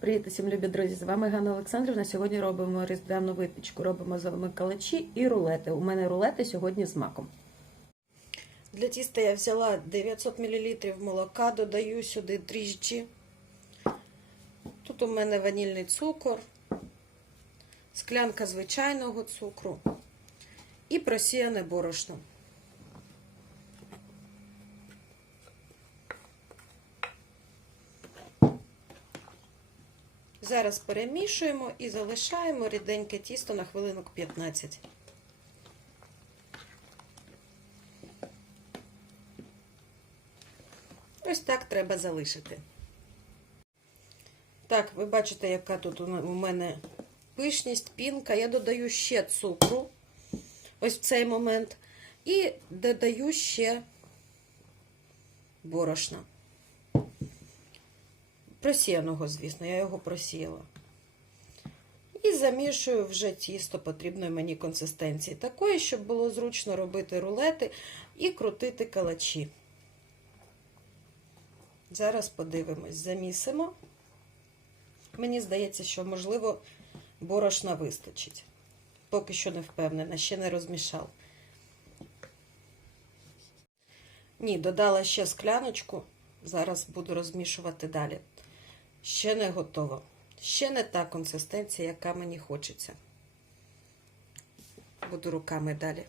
Привіт усім, любі друзі! З вами Ганна Олександрівна. Сьогодні робимо різдвяну випічку. Робимо з вами калачі і рулети. У мене рулети сьогодні з маком. Для тіста я взяла 900 мл молока, додаю сюди дріжджі. Тут у мене ванільний цукор, склянка звичайного цукру і просіяне борошно. Зараз перемішуємо і залишаємо ріденьке тісто на хвилинок 15. Ось так треба залишити. Так, ви бачите, яка тут у мене пишність, пінка. Я додаю ще цукру, ось в цей момент, і додаю ще борошна. Просіяного, звісно, я його просіяла. І замішую вже тісто потрібної мені консистенції. Такої, щоб було зручно робити рулети і крутити калачі. Зараз подивимось, замісимо. Мені здається, що, можливо, борошна вистачить. Поки що не впевнена, ще не розмішав. Ні, додала ще скляночку. Зараз буду розмішувати далі. Ще не готово. Ще не та консистенція, яка мені хочеться. Буду руками далі.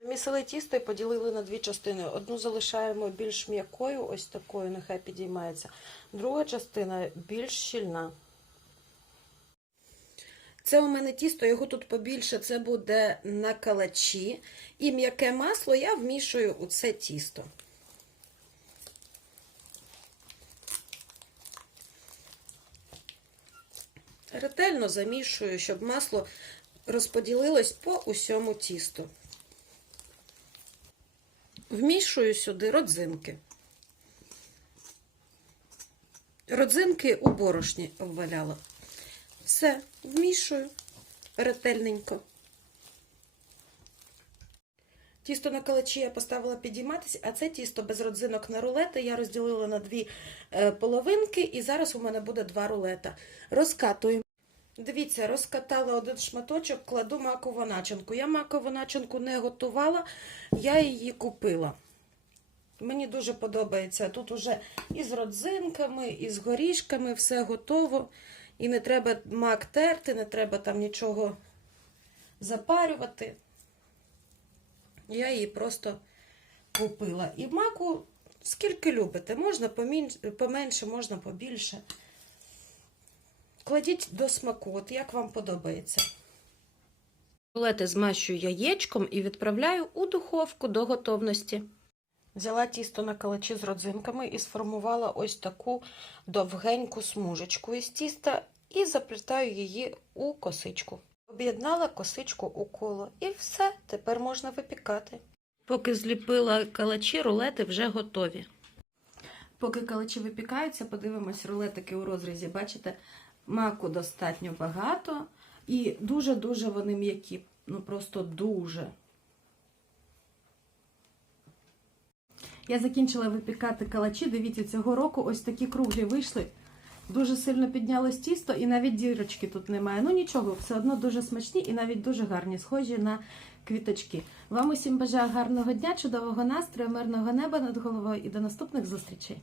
Місили тісто і поділили на дві частини. Одну залишаємо більш м'якою, ось такою, нехай підіймається. Друга частина більш щільна. Це у мене тісто, його тут побільше, це буде на калачі. І м'яке масло я вмішую у це тісто. Ретельно замішую, щоб масло розподілилось по усьому тісту. Вмішую сюди родзинки. Родзинки у борошні обваляла. Все, вмішую ретельненько. Тісто на калачі я поставила підійматися, а це тісто без родзинок на рулети я розділила на дві е, половинки, і зараз у мене буде два рулета. Розкатую. Дивіться, розкатала один шматочок, кладу макову начинку. Я макову начинку не готувала, я її купила. Мені дуже подобається. Тут уже і з родзинками, і з горішками все готово. І не треба мак терти, не треба там нічого запарювати. Я її просто купила. І маку скільки любите, можна поменше, можна побільше. Кладіть до смаку, от як вам подобається. Рулети змащую яєчком і відправляю у духовку до готовності. Взяла тісто на калачі з родзинками і сформувала ось таку довгеньку смужечку із тіста і заплітаю її у косичку. Об'єднала косичку у коло і все, тепер можна випікати. Поки зліпила калачі, рулети вже готові. Поки калачі випікаються, подивимось рулетики у розрізі. Бачите, маку достатньо багато і дуже-дуже вони м'які. Ну просто дуже. Я закінчила випікати калачі. Дивіться, цього року ось такі круглі вийшли. Дуже сильно піднялось тісто і навіть дірочки тут немає. Ну нічого, все одно дуже смачні і навіть дуже гарні, схожі на квіточки. Вам усім бажаю гарного дня, чудового настрою, мирного неба над головою і до наступних зустрічей!